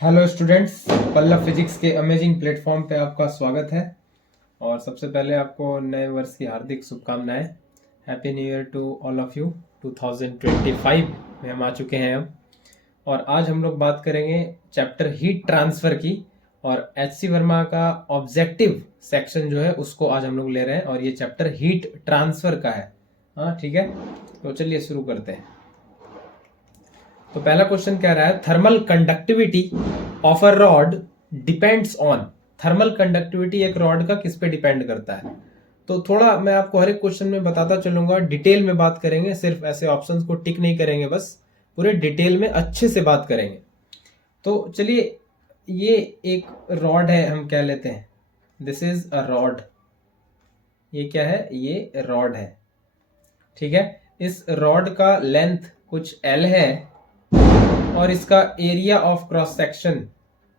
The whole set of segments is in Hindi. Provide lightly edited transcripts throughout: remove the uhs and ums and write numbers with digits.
हेलो स्टूडेंट्स, पल्लव फिजिक्स के अमेजिंग प्लेटफॉर्म पे आपका स्वागत है। और सबसे पहले आपको नए वर्ष की हार्दिक शुभकामनाएं। Happy new year to all of you. 2025 में हम आ चुके हैं अब। और आज हम लोग बात करेंगे चैप्टर हीट ट्रांसफर की। और एच सी वर्मा का ऑब्जेक्टिव सेक्शन जो है उसको आज हम लोग ले रहे हैं, और ये चैप्टर हीट ट्रांसफर का है। हाँ ठीक है, तो चलिए शुरू करते हैं। तो पहला क्वेश्चन कह रहा है thermal conductivity of a rod depends on. Thermal conductivity एक रॉड का किस पे डिपेंड करता है? तो थोड़ा मैं आपको हर एक क्वेश्चन में बताता चलूंगा, डिटेल में बात करेंगे, सिर्फ ऐसे ऑप्शंस को टिक नहीं करेंगे, बस पूरे डिटेल में अच्छे से बात करेंगे। तो चलिए, ये एक रॉड है, हम कह लेते हैं दिस इज अ रॉड। ये क्या है? ये रॉड है, ठीक है। इस रॉड का लेंथ कुछ L है और इसका area of cross section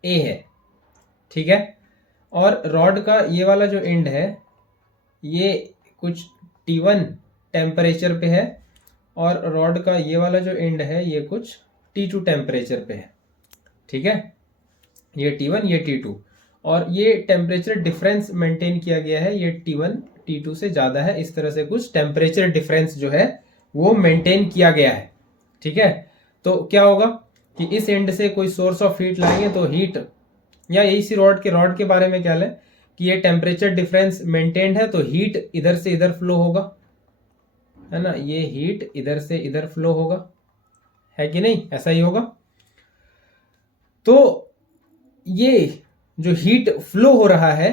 A है, ठीक है। और रॉड का ये वाला जो एंड है ये कुछ T1 टेम्परेचर पे है, और रॉड का ये वाला जो एंड है ये कुछ T2 टेम्परेचर पे है, ठीक है। ये T1 ये T2, और ये टेम्परेचर डिफरेंस मेंटेन किया गया है, ये T1 T2 से ज़्यादा है, इस तरह से कुछ टेम्परेचर डिफरेंस जो है वो मेंटेन किया गया है, ठीक है। तो क्या होगा कि इस एंड से कोई सोर्स ऑफ हीट लाएंगे तो हीट, या इसी रॉड के बारे में क्या लें कि ये टेम्परेचर डिफरेंस मेंटेन्ड है, तो हीट इधर से इधर फ्लो होगा, है ना। ये हीट इधर से इधर फ्लो होगा, है कि नहीं? ऐसा ही होगा। तो ये जो हीट फ्लो हो रहा है,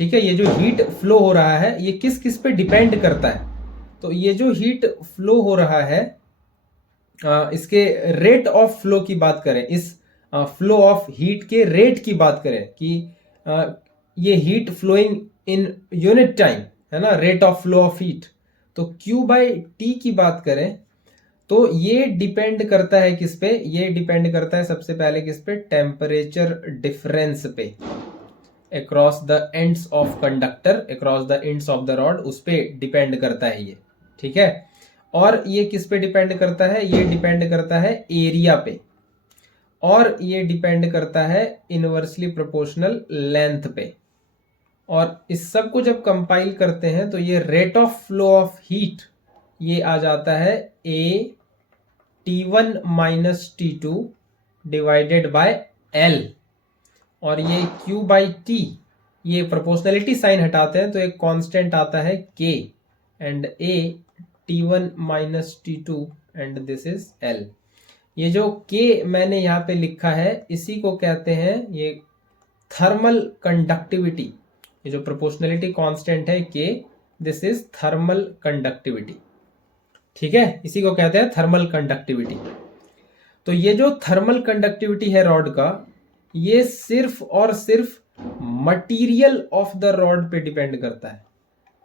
ठीक है, ये जो हीट फ्लो हो रहा है ये किस किस पे डिपेंड करता है? तो ये जो हीट फ्लो हो रहा है इसके रेट ऑफ फ्लो की बात करें, इस फ्लो ऑफ हीट के रेट की बात करें कि ये heat flowing in unit time, है ना, rate of flow of heat, तो Q बाई टी की बात करें तो ये डिपेंड करता है किस पे? ये डिपेंड करता है सबसे पहले किस पे? टेम्परेचर डिफरेंस पे across the ends of conductor, across the ends of the rod, उस पे डिपेंड करता है ये, ठीक है। और ये किस पे डिपेंड करता है? ये डिपेंड करता है एरिया पे, और ये डिपेंड करता है इनवर्सली प्रोपोर्शनल लेंथ पे। और इस सब को जब कंपाइल करते हैं तो ये rate of flow of heat ये आ जाता है A T1 minus T2 divided by L, और ये Q बाई टी, ये प्रोपोर्शनलिटी साइन हटाते हैं तो एक कांस्टेंट आता है K, and A T1 minus T2 and this is L। ये जो K मैंने यहाँ पे लिखा है इसी को कहते हैं ये थर्मल कंडक्टिविटी। ये जो प्रोपोर्शनलिटी कांस्टेंट है K, this is thermal conductivity, ठीक है। इसी को कहते हैं थर्मल कंडक्टिविटी। तो ये जो थर्मल कंडक्टिविटी है रॉड का, ये सिर्फ और सिर्फ मटेरियल ऑफ द रॉड पे डिपेंड करता है।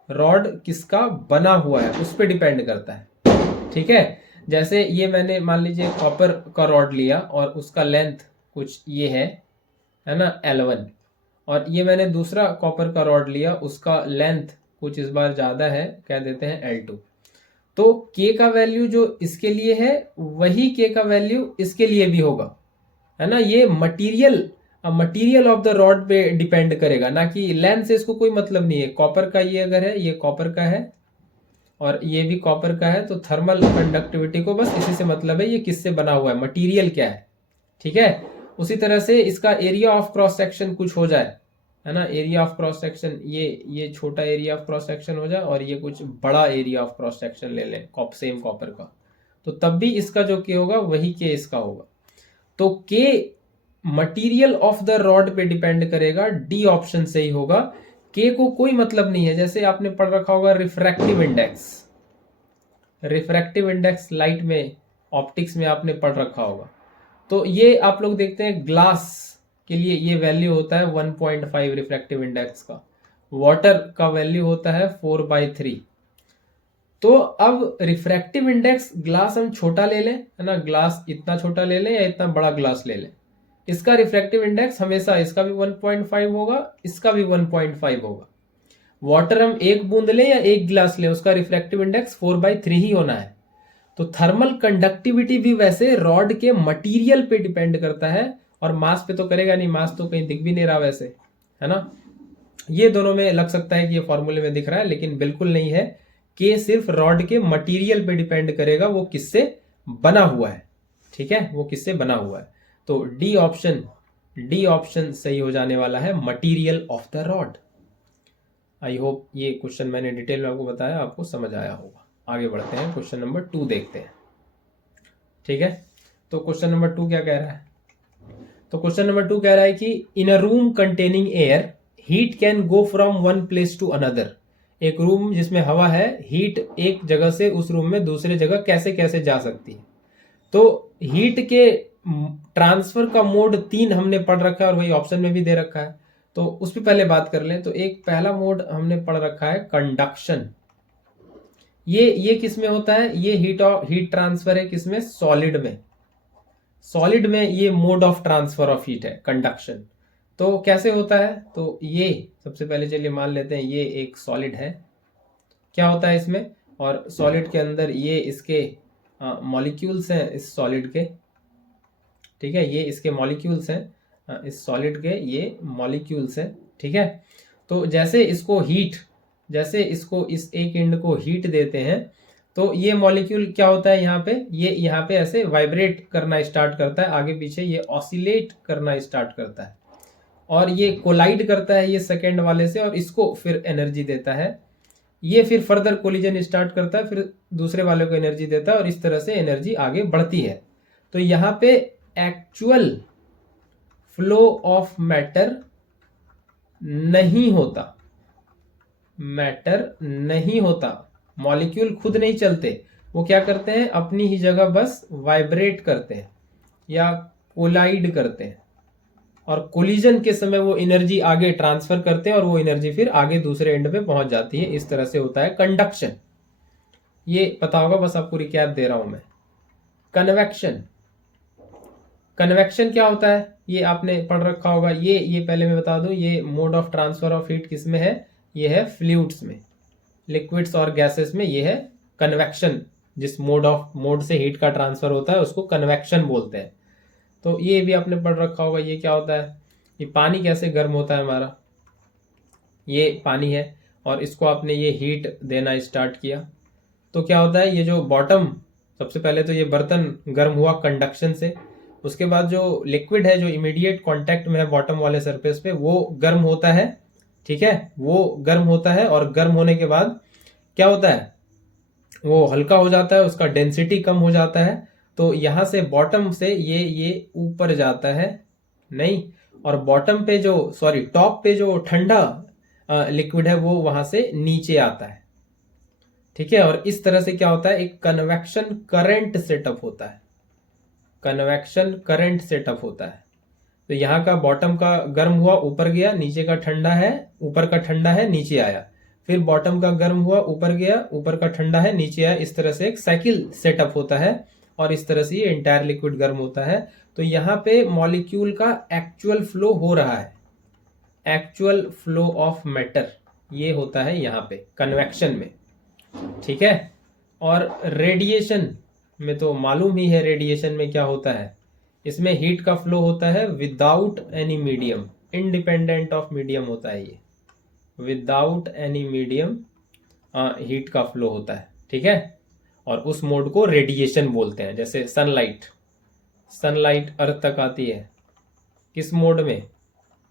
रॉड किसका बना हुआ है उस पे डिपेंड करता है, ठीक है। जैसे ये मैंने मान लीजिए कॉपर का रॉड लिया और उसका लेंथ कुछ ये है ना, L1, और ये मैंने दूसरा कॉपर का रॉड लिया, उसका लेंथ कुछ इस बार ज़्यादा है, कह देते हैं L2। तो K का वैल्यू जो इसके लिए है वही K का वैल्यू इसके लिए भी होगा, है ना। ये मटीरियल ऑफ द रॉड पे डिपेंड करेगा, ना कि लेंथ से इसको कोई मतलब नहीं है। कॉपर का ये अगर है, ये कॉपर का है और ये भी कॉपर का है, तो थर्मल कंडक्टिविटी को बस इसी से मतलब है, ये किससे बना हुआ है, मटीरियल क्या है, ठीक है। उसी तरह से इसका एरिया ऑफ क्रॉस सेक्शन कुछ हो जाए, है ना, एरिया ऑफ क्रॉस सेक्शन ये छोटा एरिया ऑफ क्रॉस सेक्शन हो जाए और ये कुछ बड़ा एरिया ऑफ क्रॉस सेक्शन ले लें सेम कॉपर का, तो तब भी इसका जो के होगा वही के इसका होगा। तो के मटेरियल ऑफ द रॉड पे डिपेंड करेगा, डी ऑप्शन सही होगा। के को कोई मतलब नहीं है, जैसे आपने पढ़ रखा होगा refractive index, refractive index light में, ऑप्टिक्स में आपने पढ़ रखा होगा। तो ये आप लोग देखते हैं ग्लास के लिए ये वैल्यू होता है 1.5 रिफ्रैक्टिव इंडेक्स का, वाटर का वैल्यू होता है 4/3। तो अब रिफ्रैक्टिव इंडेक्स ग्लास हम छोटा ले लें, है ना, ग्लास इतना छोटा ले लें या इतना बड़ा ग्लास ले लें, इसका रिफ्रैक्टिव इंडेक्स हमेशा इसका भी 1.5 होगा, इसका भी 1.5 होगा। वाटर हम एक बूंद लें या एक गिलास लें, उसका रिफ्रैक्टिव इंडेक्स 4/3 ही होना है। तो थर्मल कंडक्टिविटी भी वैसे रॉड के मटेरियल पे डिपेंड करता है, और मास पे तो करेगा नहीं, मास तो कहीं दिख भी नहीं रहा वैसे, है ना। ये दोनों में लग सकता है कि ये फॉर्मूले में दिख रहा है, लेकिन बिल्कुल नहीं है। के सिर्फ रॉड के मटेरियल पे डिपेंड करेगा, वो किससे बना हुआ है, ठीक है, वो किससे बना हुआ है। तो डी ऑप्शन सही हो जाने वाला है, material of the rod. I hope ये क्वेश्चन मैंने डिटेल में आपको बताया, आपको समझ आया होगा। आगे बढ़ते हैं, क्वेश्चन नंबर 2 देखते हैं, ठीक है। तो क्वेश्चन नंबर 2 क्या कह रहा है? तो क्वेश्चन नंबर 2 कह रहा है कि in a room containing air heat can go from one place to another. एक रूम जिसमें हवा है, हीट एक जगह से उस रूम में दूसरे जगह कैसे कैसे जा सकती है। तो हीट के ट्रांसफर का मोड 3 हमने पढ़ रखा है और वही ऑप्शन में भी दे रखा है, तो उस पर पहले बात कर लें। तो एक पहला मोड हमने पढ़ रखा है कंडक्शन। ये किस में होता है? ये हीट ट्रांसफर है किसमें? सॉलिड में। सॉलिड में ये mode of transfer of heat है, कंडक्शन। तो कैसे होता है? तो ये सबसे पहले चलिए मान लेते हैं ये एक सॉलिड है। क्या होता है इसमें? और सॉलिड के अंदर ये इसके मॉलिक्यूल्स हैं इस सॉलिड के, ठीक है, ये इसके मॉलिक्यूल्स हैं, इस सॉलिड के ये मॉलिक्यूल्स हैं, ठीक है। तो जैसे इसको इस एक एंड को हीट देते हैं, तो ये मॉलिक्यूल क्या होता है यहाँ पे, ये यहाँ पे ऐसे वाइब्रेट करना स्टार्ट करता है, आगे पीछे ये ऑसिलेट करना स्टार्ट करता है, और ये कोलाइड करता है ये सेकेंड वाले से, और इसको फिर एनर्जी देता है। ये फिर फर्दर कोलिजन स्टार्ट करता है, फिर दूसरे वाले को एनर्जी देता है, और इस तरह से एनर्जी आगे बढ़ती है। तो यहाँ पे एक्चुअल फ्लो ऑफ मैटर नहीं होता, मॉलिक्यूल खुद नहीं चलते, वो क्या करते हैं, अपनी ही जगह बस वाइब्रेट करते हैं या कोलाइड करते हैं, और कोलिजन के समय वो एनर्जी आगे ट्रांसफर करते हैं, और वो एनर्जी फिर आगे दूसरे एंड पे पहुंच जाती है। इस तरह से होता है कंडक्शन। ये पता होगा, बस आपको रिकैप दे रहा हूं मैं। कन्वेक्शन क्या होता है ये आपने पढ़ रखा होगा। ये पहले मैं बता दूं, ये mode of transfer of heat किस में है? ये है फ्लूइड्स में, लिक्विड्स और गैसेस में, ये है कन्वेक्शन। जिस मोड से हीट का ट्रांसफर होता है उसको कन्वेक्शन बोलते हैं। तो ये भी आपने पढ़ रखा होगा। ये क्या होता है? ये पानी कैसे गर्म होता है हमारा, ये पानी है, और इसको आपने ये हीट देना स्टार्ट किया, तो क्या होता है, ये जो बॉटम, सबसे पहले तो ये बर्तन गर्म हुआ कंडक्शन से, उसके बाद जो लिक्विड है जो इमीडिएट कांटेक्ट में है बॉटम वाले सरफेस पे, वो गर्म होता है, ठीक है, वो गर्म होता है, और गर्म होने के बाद क्या होता है, वो हल्का हो जाता है, उसका डेंसिटी कम हो जाता है। तो यहां से बॉटम से ये ऊपर जाता है, नहीं, और बॉटम पे जो टॉप पे जो ठंडा लिक्विड है वो वहां से नीचे आता है, ठीक है। और इस तरह से क्या होता है, एक कन्वेक्शन करंट सेटअप होता है, तो यहाँ का बॉटम का गर्म हुआ, ऊपर गया, नीचे का ठंडा है, ऊपर का ठंडा है, नीचे आया, फिर बॉटम का गर्म हुआ, ऊपर गया, ऊपर का ठंडा है, नीचे आया। इस तरह से एक साइकिल सेटअप होता है, और इस तरह से ये एंटायर लिक्विड गर्म होता है। तो यहाँ पे मॉलिक्यूल का एक्चुअल फ्लो हो रहा है, एक्चुअल फ्लो ऑफ मैटर, ये होता है यहाँ पे कन्वेक्शन में, ठीक है। और रेडिएशन में तो मालूम ही है, रेडिएशन में क्या होता है, इसमें हीट का फ्लो होता है without any medium, independent of medium होता है ये, विदाउट एनी मीडियम हीट का फ्लो होता है, ठीक है। और उस मोड को रेडिएशन बोलते हैं। जैसे सनलाइट अर्थ तक आती है, किस मोड में,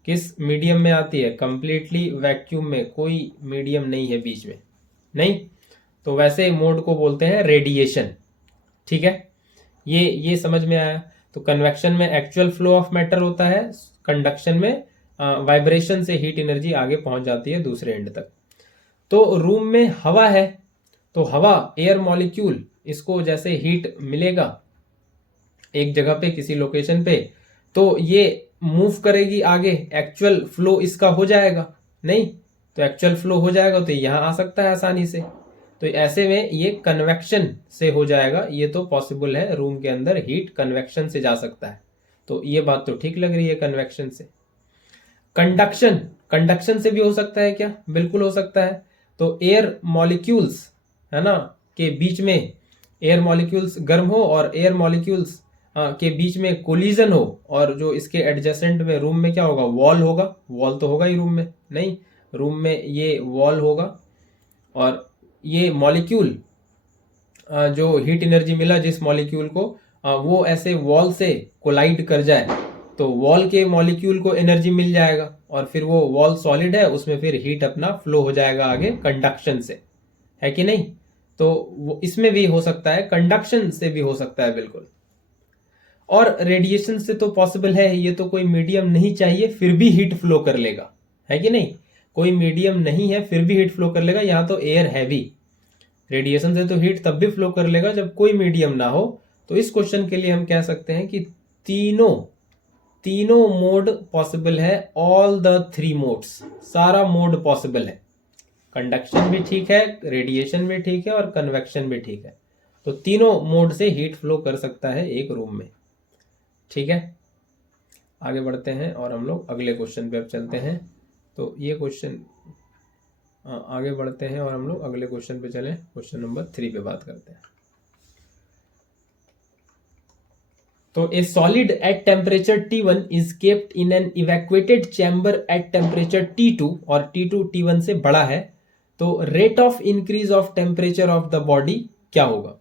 किस मीडियम में आती है? कंप्लीटली वैक्यूम में, कोई मीडियम नहीं है बीच में, नहीं, तो वैसे मोड को बोलते हैं रेडिएशन, ठीक है। ये समझ में आया। तो कन्वेक्शन में एक्चुअल फ्लो ऑफ मैटर होता है, कंडक्शन में वाइब्रेशन से हीट एनर्जी आगे पहुंच जाती है दूसरे एंड तक। तो रूम में हवा है, तो हवा, एयर मॉलिक्यूल, इसको जैसे हीट मिलेगा एक जगह पे किसी लोकेशन पे, तो ये मूव करेगी आगे, एक्चुअल फ्लो इसका हो जाएगा, नहीं, तो एक्चुअल फ्लो हो जाएगा तो यहां आ सकता है आसानी से। तो ऐसे में ये कन्वेक्शन से हो जाएगा, ये तो पॉसिबल है, रूम के अंदर हीट कन्वेक्शन से जा सकता है। तो ये बात तो ठीक लग रही है कन्वेक्शन से। कंडक्शन से भी हो सकता है क्या? बिल्कुल हो सकता है। तो एयर मॉलिक्यूल्स, है ना, के बीच में एयर मॉलिक्यूल्स गर्म हो और एयर मॉलिक्यूल्स के बीच में कोलिजन हो और जो इसके एडजेसेंट में रूम में क्या होगा, वॉल होगा, वॉल तो होगा ही रूम में, नहीं, रूम में ये वॉल होगा और ये मॉलिक्यूल जो हीट एनर्जी मिला जिस मॉलिक्यूल को, वो ऐसे वॉल से कोलाइड कर जाए तो वॉल के मॉलिक्यूल को एनर्जी मिल जाएगा और फिर वो वॉल सॉलिड है, उसमें फिर हीट अपना फ्लो हो जाएगा आगे कंडक्शन से, है कि नहीं। तो वो इसमें भी हो सकता है, कंडक्शन से भी हो सकता है बिल्कुल। और रेडिएशन से तो पॉसिबल है, ये तो कोई मीडियम नहीं चाहिए फिर भी हीट फ्लो कर लेगा, है कि नहीं। कोई मीडियम नहीं है फिर भी हीट फ्लो कर लेगा, यहाँ तो एयर है भी, रेडिएशन से तो हीट तब भी फ्लो कर लेगा जब कोई मीडियम ना हो। तो इस क्वेश्चन के लिए हम कह सकते हैं कि तीनों मोड पॉसिबल है, ऑल द थ्री मोड्स, सारा मोड पॉसिबल है, कंडक्शन भी ठीक है, रेडिएशन भी ठीक है और कन्वेक्शन भी ठीक है। तो तीनों मोड से हीट फ्लो कर सकता है एक रूम में, ठीक है। आगे बढ़ते हैं और हम लोग अगले क्वेश्चन पे अब चलते हैं। तो ये क्वेश्चन, आगे बढ़ते हैं और हम लोग अगले क्वेश्चन पे चलें, क्वेश्चन नंबर 3 पे बात करते हैं। तो ए solid at temperature T1 is kept in an evacuated chamber at temperature T2 और T2 T1 से बड़ा है, तो rate of increase of temperature of the body क्या होगा।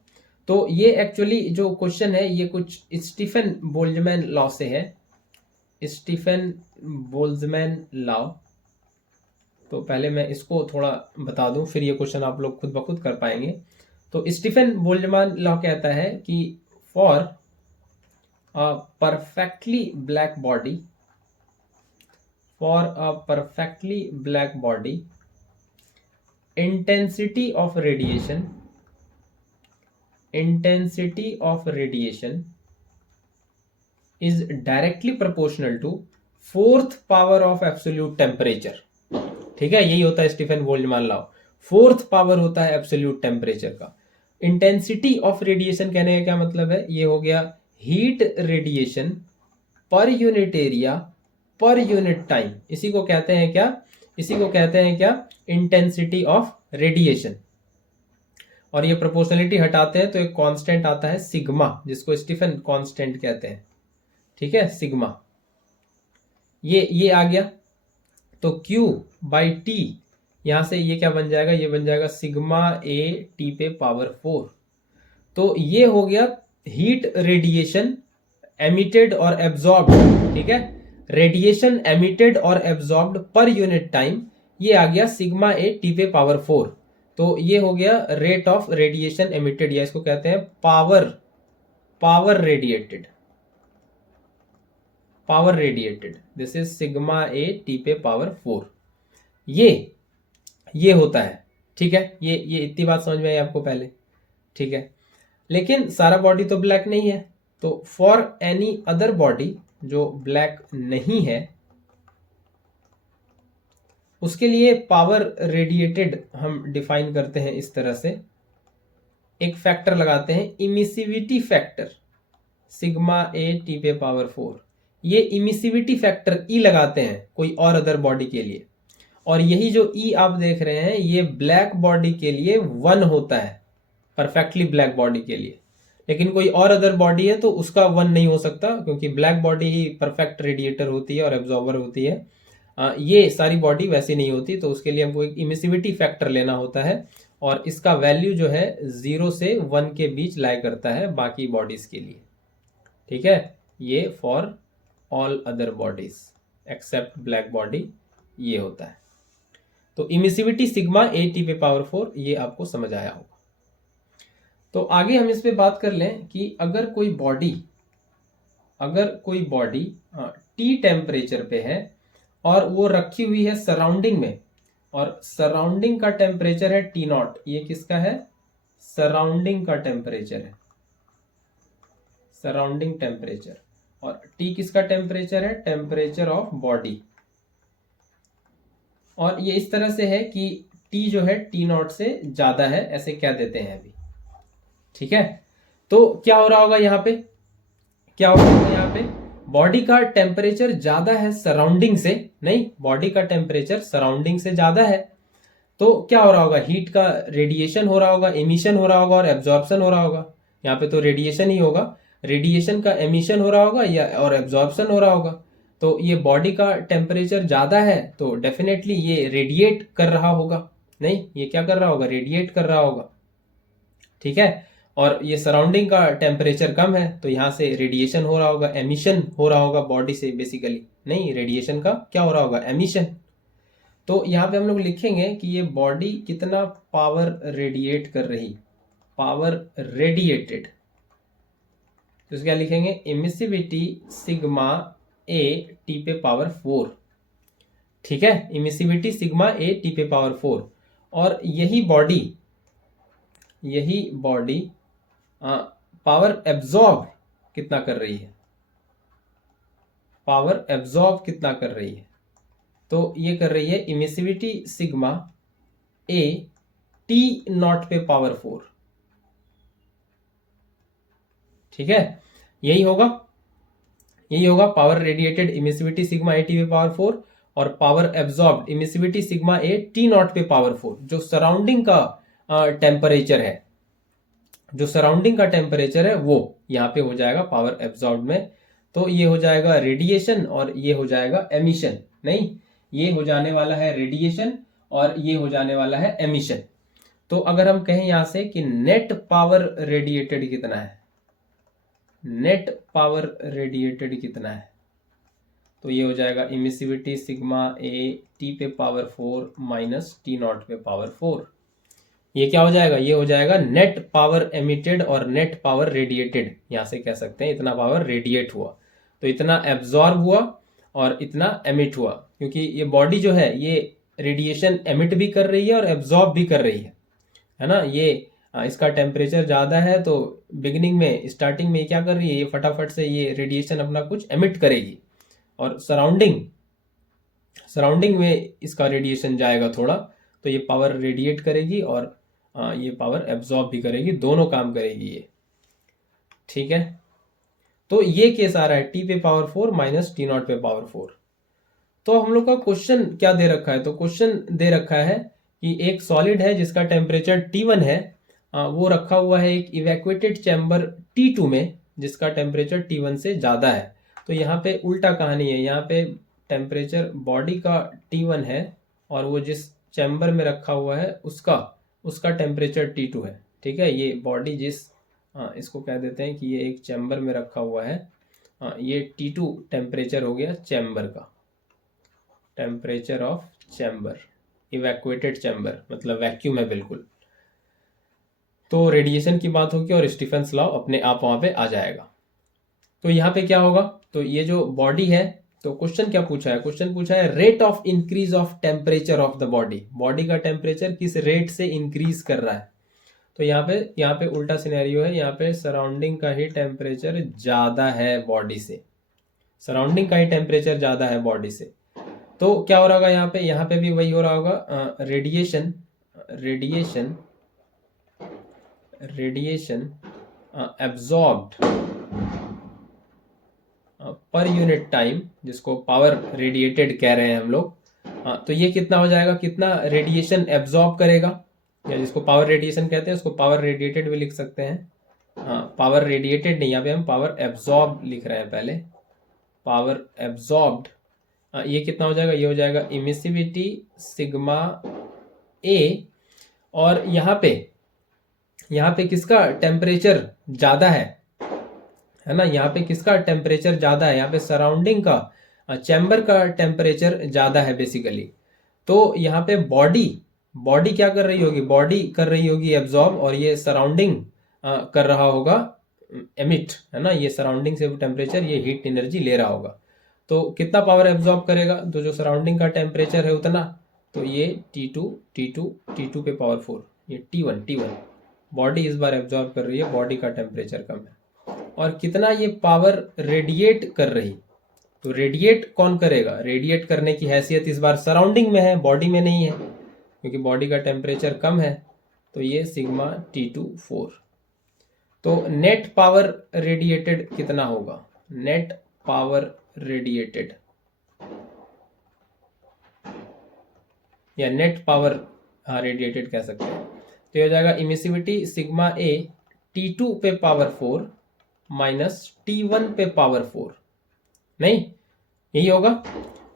तो ये एक्चुअली जो क्वेश्चन है ये कुछ स्टीफन बोल्ट्जमैन लॉ से है, स्टीफन बोल्ट्जमैन लॉ। तो पहले मैं इसको थोड़ा बता दूं फिर ये क्वेश्चन आप लोग खुद ब खुद कर पाएंगे। तो स्टीफन बोल्ट्जमैन लॉ कहता है कि for a perfectly black body, for a perfectly black body, intensity of radiation is directly proportional to fourth power of absolute temperature। ठीक है, यही होता है Stefan Boltzmann law, fourth power होता है एब्सोल्यूट टेम्परेचर का। इंटेंसिटी ऑफ रेडिएशन कहने का क्या मतलब है, ये हो गया heat radiation per unit area per unit time, इसी को कहते हैं क्या, इंटेंसिटी ऑफ रेडिएशन। और ये प्रोपोर्शनलिटी हटाते हैं तो एक कांस्टेंट आता है सिग्मा, जिसको स्टीफन कांस्टेंट कहते हैं, ठीक है, सिग्मा। ये आ गया, तो Q बाई टी, यहां से ये क्या बन जाएगा, ये बन जाएगा सिग्मा ए टी पे पावर 4। तो ये हो गया हीट रेडिएशन एमिटेड और एब्जॉर्ब्ड, ठीक है, रेडिएशन एमिटेड और एब्जॉर्ब्ड पर यूनिट टाइम, ये आ गया सिग्मा ए टी पे पावर 4। तो ये हो गया रेट ऑफ रेडिएशन एमिटेड, या इसको कहते हैं power radiated, this is sigma A T पे पावर 4। ये होता है, ठीक है। ये इतनी बात समझ में आई आपको पहले, ठीक है। लेकिन सारा बॉडी तो ब्लैक नहीं है, तो फॉर एनी अदर बॉडी जो ब्लैक नहीं है उसके लिए पावर रेडिएटेड हम डिफाइन करते हैं इस तरह से, एक फैक्टर लगाते हैं emissivity factor sigma A T पे पावर 4। ये इमिसिविटी फैक्टर ई लगाते हैं कोई और अदर बॉडी के लिए, और यही जो ई आप देख रहे हैं ये ब्लैक बॉडी के लिए 1 होता है, परफेक्टली ब्लैक बॉडी के लिए। लेकिन कोई और अदर बॉडी है तो उसका 1 नहीं हो सकता, क्योंकि ब्लैक बॉडी ही परफेक्ट रेडिएटर होती है और एब्जॉर्बर होती है। ये सारी बॉडी वैसी नहीं होती, तो उसके लिए हमको एक इमिसिविटी फैक्टर लेना होता है, और इसका वैल्यू जो है 0 से 1 के बीच लाई करता है बाकी बॉडीज के लिए, ठीक है। ये for all other bodies except black body ये होता है। तो इमिसिविटी सिग्मा ए टी पे पावर 4, ये आपको समझ आया होगा। तो आगे हम इस पे बात कर लें कि अगर कोई बॉडी टी टेम्परेचर पे है और वो रखी हुई है सराउंडिंग में, और सराउंडिंग का टेम्परेचर है टी नॉट, ये किसका है, सराउंडिंग का टेम्परेचर है, सराउंडिंग टेम्परेचर, और टी किसका टेम्परेचर है, टेम्परेचर ऑफ बॉडी। और ये इस तरह से है कि टी जो है टी नॉट से ज्यादा है, ऐसे कह देते हैं अभी, ठीक है। तो क्या हो रहा होगा यहाँ पे, बॉडी का टेम्परेचर ज्यादा है सराउंडिंग से, नहीं, बॉडी का टेम्परेचर सराउंडिंग से ज्यादा है, तो क्या हो रहा होगा, हीट का रेडिएशन हो रहा होगा, एमिशन हो रहा होगा और एब्जॉर्प्शन हो रहा होगा। यहाँ पे तो रेडिएशन ही होगा, रेडिएशन का एमिशन हो रहा होगा या और एब्जॉर्प्शन हो रहा होगा। तो ये बॉडी का टेम्परेचर ज़्यादा है तो डेफिनेटली ये रेडिएट कर रहा होगा, नहीं ये क्या कर रहा होगा, रेडिएट कर रहा होगा, ठीक है। और ये सराउंडिंग का टेम्परेचर कम है तो यहाँ से रेडिएशन हो रहा होगा, एमिशन हो रहा होगा बॉडी से बेसिकली, नहीं रेडिएशन का क्या हो रहा होगा, एमिशन। तो यहाँ पे हम लोग लिखेंगे कि ये बॉडी कितना पावर रेडिएट कर रही, पावर रेडिएटेड, तो क्या लिखेंगे, इमिसिविटी सिग्मा ए टी पे पावर 4, ठीक है, इमिसिविटी सिग्मा ए टी पे पावर 4। और यही बॉडी पावर एब्जॉर्ब कितना कर रही है, पावर एब्जॉर्ब कितना कर रही है, तो ये कर रही है emissivity sigma A T not पे पावर 4, ठीक है, यही होगा power radiated emissivity sigma A T पे पावर 4 और power absorbed emissivity sigma A T not पे पावर 4। जो सराउंडिंग का टेम्परेचर है, जो सराउंडिंग का टेम्परेचर है वो यहाँ पे हो जाएगा पावर एब्जॉर्ब में, तो ये हो जाएगा रेडिएशन और ये हो जाएगा एमिशन, नहीं ये हो जाने वाला है रेडिएशन और ये हो जाने वाला है एमिशन। तो अगर हम कहें यहां से कि नेट पावर रेडिएटेड कितना है, नेट पावर रेडिएटेड कितना है, तो ये हो जाएगा इमिसिविटी सिग्मा ए टी पे पावर 4 माइनस टी नॉट पे पावर 4। ये क्या हो जाएगा, ये हो जाएगा नेट पावर एमिटेड और नेट पावर रेडिएटेड, यहां से कह सकते हैं इतना पावर रेडिएट हुआ, तो इतना एब्जॉर्ब हुआ और इतना एमिट हुआ, क्योंकि ये बॉडी जो है ये रेडिएशन एमिट भी कर रही है और एब्जॉर्ब भी कर रही है ना। ये इसका टेम्परेचर ज़्यादा है तो बिगिनिंग में स्टार्टिंग में क्या कर रही है, ये फटाफट से ये रेडिएशन अपना कुछ एमिट करेगी और सराउंडिंग में इसका रेडिएशन जाएगा थोड़ा, तो ये पावर रेडिएट करेगी और ये पावर एब्जॉर्ब भी करेगी, दोनों काम करेगी ये, ठीक है। तो ये केस आ रहा है टी पे पावर 4 माइनस टी नॉट पे पावर 4। तो हम लोग का क्वेश्चन क्या दे रखा है, तो क्वेश्चन दे रखा है कि एक सॉलिड है जिसका टेम्परेचर T1 है, वो रखा हुआ है एक इवैक्यूएटेड चैम्बर T2 में जिसका टेम्परेचर T1 से ज़्यादा है। तो यहाँ पे उल्टा कहानी है, यहाँ पे टेम्परेचर बॉडी का T1 है और वो जिस चैम्बर में रखा हुआ है उसका टेम्परेचर T2 है, ठीक है। ये बॉडी इसको कह देते हैं कि ये एक चैम्बर में रखा हुआ है, ये T2 टेम्परेचर हो गया चैम्बर का, temperature of chamber, evacuated chamber मतलब वैक्यूम है बिल्कुल। तो रेडिएशन की बात होगी और स्टीफेंस लॉ अपने आप वहां पे आ जाएगा। तो यहाँ पे क्या होगा, तो ये जो बॉडी है, तो क्वेश्चन क्या पूछा है, क्वेश्चन पूछा है rate of increase of temperature of the body, body का टेम्परेचर किस रेट से इंक्रीज कर रहा है। तो यहाँ पे उल्टा सिनेरियो है, यहाँ पे सराउंडिंग का ही टेम्परेचर ज्यादा है बॉडी से, सराउंडिंग का ही टेम्परेचर ज्यादा है बॉडी से, तो क्या हो रहा होगा यहाँ पे भी वही हो रहा होगा, radiation absorbed per unit time, जिसको पावर रेडिएटेड कह रहे हैं हम लोग। तो ये कितना हो जाएगा, कितना रेडिएशन एब्जॉर्ब करेगा, या जिसको पावर रेडिएशन कहते हैं उसको पावर रेडिएटेड भी लिख सकते हैं। पावर रेडिएटेड नहीं, यहाँ पे हम पावर एब्जॉर्ब लिख रहे हैं पहले, पावर एब्जॉर्ब्ड। ये कितना हो जाएगा, ये हो जाएगा इमिसिविटी सिग्मा ए, और यहाँ पे किसका टेम्परेचर ज़्यादा है ना, यहाँ पे किसका टेम्परेचर ज़्यादा है, यहाँ पे सराउंडिंग का चैम्बर का टेम्परेचर ज़्यादा है बेसिकली। तो यहाँ पे बॉडी क्या कर रही होगी, बॉडी कर रही होगी एब्जॉर्ब और ये सराउंडिंग कर रहा होगा एमिट, है ना, ये सराउंडिंग से टेम्परेचर ये हीट एनर्जी ले रहा होगा। तो कितना पावर एब्जॉर्ब करेगा, तो जो सराउंडिंग का टेम्परेचर है उतना, तो ये T2 पे पावर 4, ये T1 बॉडी इस बार एब्जॉर्ब कर रही है, बॉडी का टेम्परेचर कम है, और कितना ये पावर रेडिएट कर रही, तो रेडिएट कौन करेगा, रेडिएट करने की हैसियत इस बार सराउंडिंग में है, बॉडी में नहीं है, क्योंकि बॉडी का टेम्परेचर कम है, तो ये सिग्मा T2 4। तो नेट पावर रेडिएटेड कितना होगा, नेट पावर रेडिएटेड या नेट पावर रेडिएटेड कह सकते हैं। तो ये हो जाएगा इमिसिविटी सिग्मा ए T2 पे पावर 4 माइनस T1 पे पावर 4, नहीं यही होगा।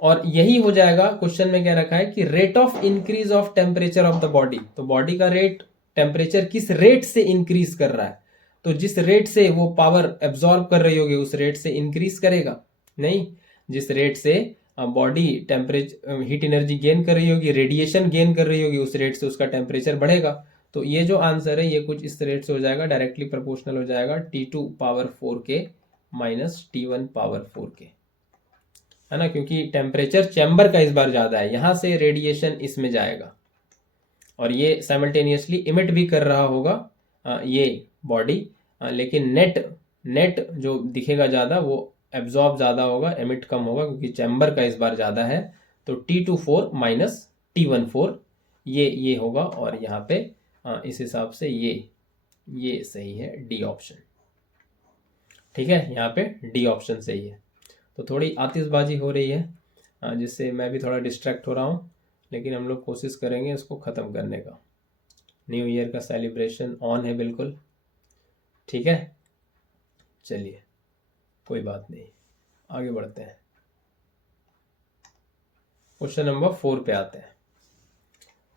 और यही हो जाएगा, क्वेश्चन में क्या रखा है कि rate of increase of temperature of the body, तो बॉडी का रेट, टेम्परेचर किस रेट से इंक्रीज कर रहा है, तो जिस रेट से वो पावर एब्जॉर्ब कर रही होगी उस रेट से इंक्रीज करेगा, नहीं जिस रेट से body temperature heat energy gain कर रही होगी, रेडिएशन गेन कर रही होगी, उस रेट से उसका टेम्परेचर बढ़ेगा। तो ये जो आंसर है ये कुछ इस रेट से हो जाएगा, डायरेक्टली प्रोपोर्शनल हो जाएगा T2 पावर 4 के माइनस T1 पावर 4 के, है ना, क्योंकि टेम्परेचर चैम्बर का इस बार ज्यादा है, यहां से रेडिएशन इसमें जाएगा और ये साइमल्टेनियसली इमिट भी कर रहा होगा ये बॉडी, लेकिन नेट जो दिखेगा ज्यादा वो एब्जॉर्ब ज्यादा होगा, एमिट कम होगा, क्योंकि चैम्बर का इस बार ज्यादा है। तो T2 4 माइनस T1 4 ये होगा, और यहाँ पे इस हिसाब से ये सही है, डी ऑप्शन, ठीक है, यहाँ पे डी ऑप्शन सही है। तो थोड़ी आतिशबाजी हो रही है जिससे मैं भी थोड़ा डिस्ट्रैक्ट हो रहा हूँ, लेकिन हम लोग कोशिश करेंगे इसको ख़त्म करने का। न्यू ईयर का सेलिब्रेशन ऑन है बिल्कुल, ठीक है, चलिए कोई बात नहीं, आगे बढ़ते हैं। क्वेश्चन नंबर 4 पे आते हैं।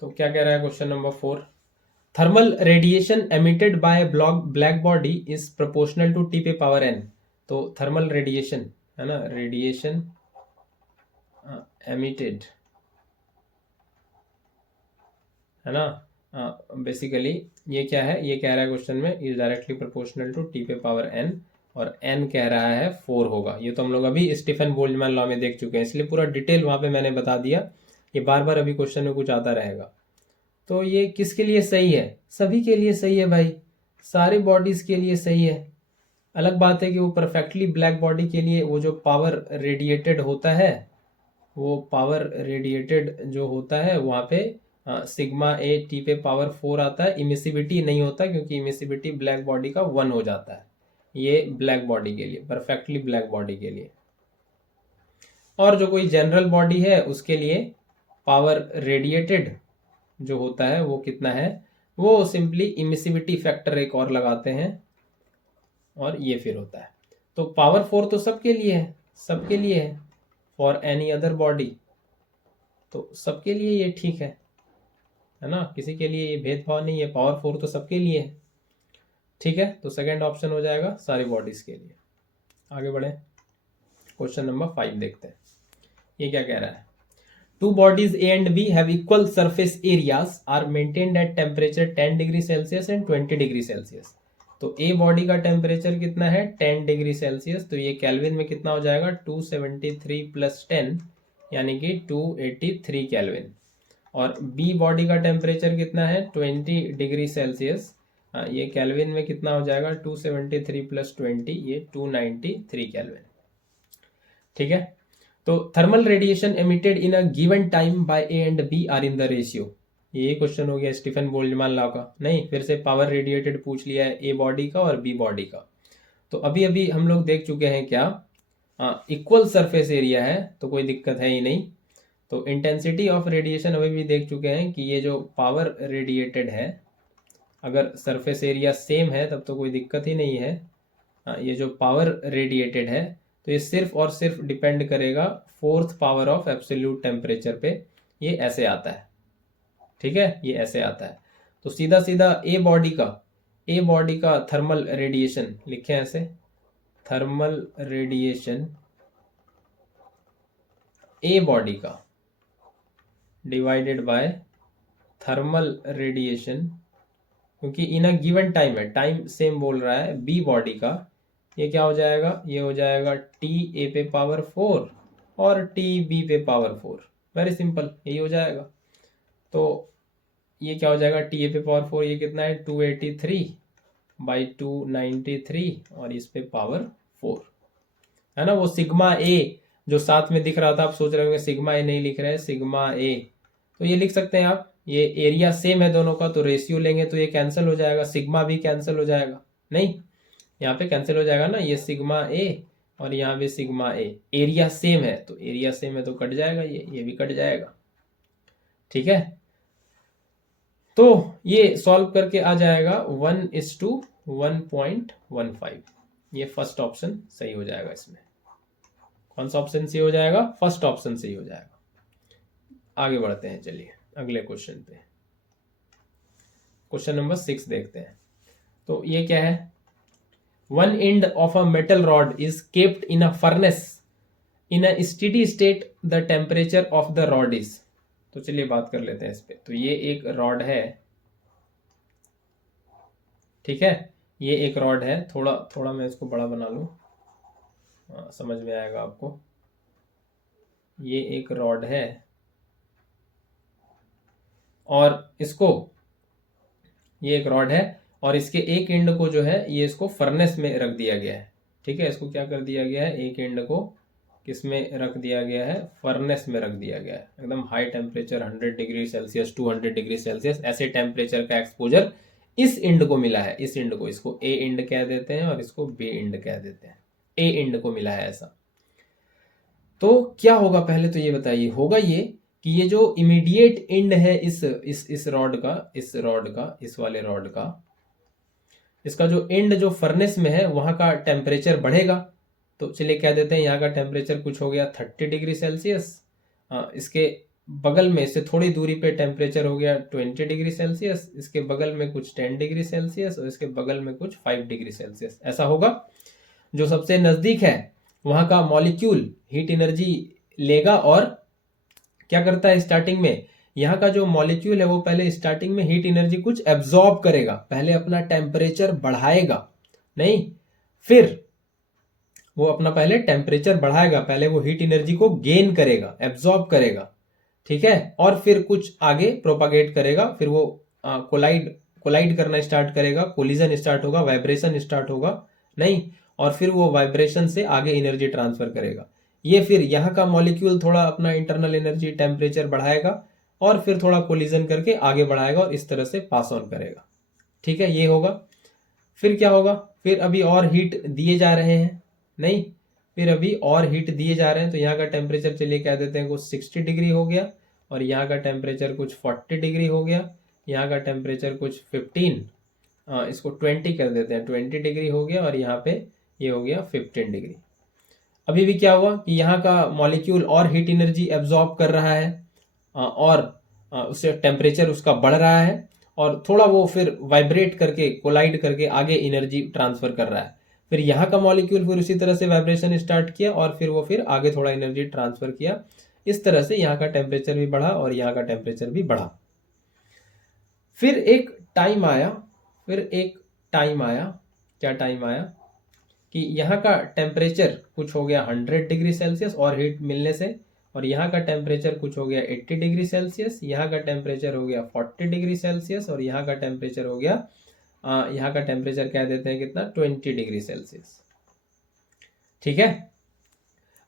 तो क्या कह रहा है question number 4, thermal radiation emitted by black body is proportional to T पे पावर n। तो थर्मल रेडिएशन है ना, रेडिएशन एमिटेड है ना, बेसिकली ये क्या है, ये कह रहा है क्वेश्चन में is directly proportional to T पे पावर n, और n कह रहा है 4 होगा। ये तो हम लोग अभी स्टीफन बोल्ट्जमैन लॉ में देख चुके हैं, इसलिए पूरा डिटेल वहां पे मैंने बता दिया, ये बार बार अभी क्वेश्चन में कुछ आता रहेगा। तो ये किसके लिए सही है, सभी के लिए सही है भाई, सारे बॉडीज के लिए सही है। अलग बात है कि वो परफेक्टली ब्लैक बॉडी के लिए वो जो पावर रेडिएटेड होता है, वो पावर रेडिएटेड जो होता है वहाँ पे सिग्मा ए T पे पावर 4 आता है, इमिसिविटी नहीं होता, क्योंकि इमिसिविटी ब्लैक बॉडी का 1 हो जाता है। ये ब्लैक बॉडी के लिए, परफेक्टली ब्लैक बॉडी के लिए। और जो कोई जनरल बॉडी है उसके लिए पावर रेडिएटेड जो होता है वो कितना है, वो सिंपली इमिसिविटी फैक्टर एक और लगाते हैं और ये फिर होता है। तो पावर 4 तो सबके लिए है, सबके लिए है, फॉर एनी अदर बॉडी, तो सबके लिए ये ठीक है ना, किसी के लिए ये भेदभाव नहीं है, पावर 4 तो सबके लिए है, ठीक है। तो सेकंड ऑप्शन हो जाएगा सारी बॉडीज के लिए। आगे बढ़े, क्वेश्चन नंबर 5 देखते हैं, ये क्या कह रहा है। Two bodies A and B have equal surface areas are maintained at temperature 10 degree Celsius and 20 degree Celsius. तो A बॉडी का टेम्परेचर कितना है 10 डिग्री सेल्सियस, तो ये केल्विन में कितना हो जाएगा 273 प्लस 10 यानी कि 283 केल्विन। और B बॉडी का टेम्परेचर कितना है 20 डिग्री सेल्सियस, ये केल्विन में कितना हो जाएगा 273 प्लस 20, ये 293 केल्विन, ठीक है। तो thermal radiation emitted in a given time by A and B are in the ratio, ये क्वेश्चन हो गया स्टीफन बोल्ट्जमैन लॉ का, नहीं फिर से पावर रेडिएटेड पूछ लिया है ए बॉडी का और बी बॉडी का। तो अभी अभी हम लोग देख चुके हैं क्या, इक्वल सरफेस एरिया है तो कोई दिक्कत है ही नहीं। तो इंटेंसिटी ऑफ रेडिएशन अभी भी देख चुके हैं कि ये जो पावर रेडिएटेड है, अगर सरफेस एरिया सेम है तब तो कोई दिक्कत ही नहीं है। ये जो पावर रेडिएटेड है तो ये सिर्फ और सिर्फ डिपेंड करेगा 4th power of absolute temperature पे, ये ऐसे आता है, ठीक है, ये ऐसे आता है। तो सीधा सीधा ए बॉडी का थर्मल रेडिएशन लिखे ऐसे, थर्मल रेडिएशन ए बॉडी का डिवाइडेड बाय थर्मल रेडिएशन, क्योंकि इन अ गिवन टाइम है, टाइम सेम बोल रहा है, बी बॉडी का ये क्या हो जाएगा, ये हो जाएगा टी ए पे पावर 4 और टी बी पे पावर 4, वेरी सिंपल यही हो जाएगा। तो ये क्या हो जाएगा टी ए पे पावर 4, ये कितना है 283 बाई 293 और इस पे पावर 4, है ना। वो सिग्मा ए जो साथ में दिख रहा था, आप सोच रहे होंगे सिग्मा ए नहीं लिख रहे हैं, सिग्मा ए तो ये लिख सकते हैं आप, ये एरिया सेम है दोनों का, तो रेशियो लेंगे तो ये कैंसिल हो जाएगा, सिग्मा भी कैंसिल हो जाएगा, नहीं यहाँ पे कैंसिल हो जाएगा ना, ये सिग्मा ए और यहाँ पे सिग्मा ए, एरिया सेम है तो एरिया सेम है तो कट जाएगा, ये भी कट जाएगा, ठीक है। तो ये सॉल्व करके आ जाएगा 1:1.15, ये फर्स्ट ऑप्शन सही हो जाएगा। इसमें कौन सा ऑप्शन सही हो जाएगा? फर्स्ट ऑप्शन सही हो जाएगा। आगे बढ़ते हैं, चलिए अगले क्वेश्चन पे। क्वेश्चन नंबर 6 देखते हैं। तो ये क्या है? One end of a metal rod is capped in a furnace in a steady state, the temperature of the rod is. तो चलिए बात कर लेते हैं इस पे। तो ये एक रॉड है, ठीक है, ये एक रॉड है। थोड़ा थोड़ा मैं इसको बड़ा बना लूं, समझ में आएगा आपको। ये एक रॉड है और इसको, ये एक रॉड है और इसके एक एंड को जो है ये इसको फर्नेस में रख दिया गया है। ठीक है, इसको क्या कर दिया गया है? एक एंड को किसमें रख दिया गया है? फर्नेस में रख दिया गया है। एकदम high temperature 100 degree Celsius 200 degree Celsius ऐसे टेम्परेचर का एक्सपोजर इस एंड को मिला है। इस एंड को, इसको ए एंड कह देते हैं और इसको बी एंड कह देते हैं। ए एंड को मिला है ऐसा। तो क्या होगा पहले तो ये बताइए। होगा ये कि ये जो इमीडिएट एंड है इस रॉड का, इस वाले रॉड का, इसका जो एंड जो फर्नेस में है वहां का टेम्परेचर बढ़ेगा। तो चलिए कह देते हैं यहाँ का टेम्परेचर कुछ हो गया 30 डिग्री सेल्सियस। इसके बगल में, इससे थोड़ी दूरी पे टेम्परेचर हो गया 20 डिग्री सेल्सियस। इसके बगल में कुछ 10 डिग्री सेल्सियस और इसके बगल में कुछ 5 डिग्री सेल्सियस। ऐसा होगा। जो सबसे नजदीक है वहां का मॉलिक्यूल हीट एनर्जी लेगा और क्या करता है? स्टार्टिंग में यहाँ का जो मॉलिक्यूल है वो पहले स्टार्टिंग में हीट एनर्जी कुछ एब्जॉर्ब करेगा, पहले अपना टेम्परेचर बढ़ाएगा, नहीं, फिर वो अपना पहले टेम्परेचर बढ़ाएगा, पहले वो हीट एनर्जी को गेन करेगा, एब्जॉर्ब करेगा, ठीक है, और फिर कुछ आगे प्रोपागेट करेगा। फिर वो कोलाइड करना स्टार्ट करेगा, कोलिजन स्टार्ट होगा, वाइब्रेशन स्टार्ट होगा, नहीं, और फिर वो वाइब्रेशन से आगे एनर्जी ट्रांसफर करेगा। ये फिर यहाँ का मॉलिक्यूल थोड़ा अपना इंटरनल एनर्जी टेम्परेचर बढ़ाएगा और फिर थोड़ा कोलिजन करके आगे बढ़ाएगा और इस तरह से पास ऑन करेगा। ठीक है, ये होगा। फिर क्या होगा? फिर अभी और हीट दिए जा रहे हैं, नहीं, फिर अभी और हीट दिए जा रहे हैं। तो यहाँ का टेम्परेचर चलिए कह देते हैं कुछ 60 डिग्री हो गया और यहाँ का टेम्परेचर कुछ 40 डिग्री हो गया। यहाँ का टेम्परेचर कुछ 15, इसको 20 कर देते हैं, 20 डिग्री हो गया और यहाँ पे ये हो गया 15 डिग्री। अभी भी क्या हुआ कि यहाँ का मॉलिक्यूल और हीट एनर्जी एब्जॉर्ब कर रहा है और उससे टेम्परेचर उसका बढ़ रहा है और थोड़ा वो फिर वाइब्रेट करके, कोलाइड करके आगे एनर्जी ट्रांसफर कर रहा है। फिर यहाँ का मॉलिक्यूल फिर उसी तरह से वाइब्रेशन स्टार्ट किया और फिर वो फिर आगे थोड़ा एनर्जी ट्रांसफर किया। इस तरह से यहाँ का टेम्परेचर भी बढ़ा और यहाँ का टेम्परेचर भी बढ़ा। फिर एक टाइम आया, क्या टाइम आया कि यहाँ का टेम्परेचर कुछ हो गया 100 डिग्री सेल्सियस और हीट मिलने से, और यहाँ का टेम्परेचर कुछ हो गया 80 डिग्री सेल्सियस, यहाँ का टेम्परेचर हो गया 40 डिग्री सेल्सियस और यहाँ का टेम्परेचर हो गया, यहाँ का टेम्परेचर कह देते हैं कितना, 20 डिग्री सेल्सियस। ठीक है,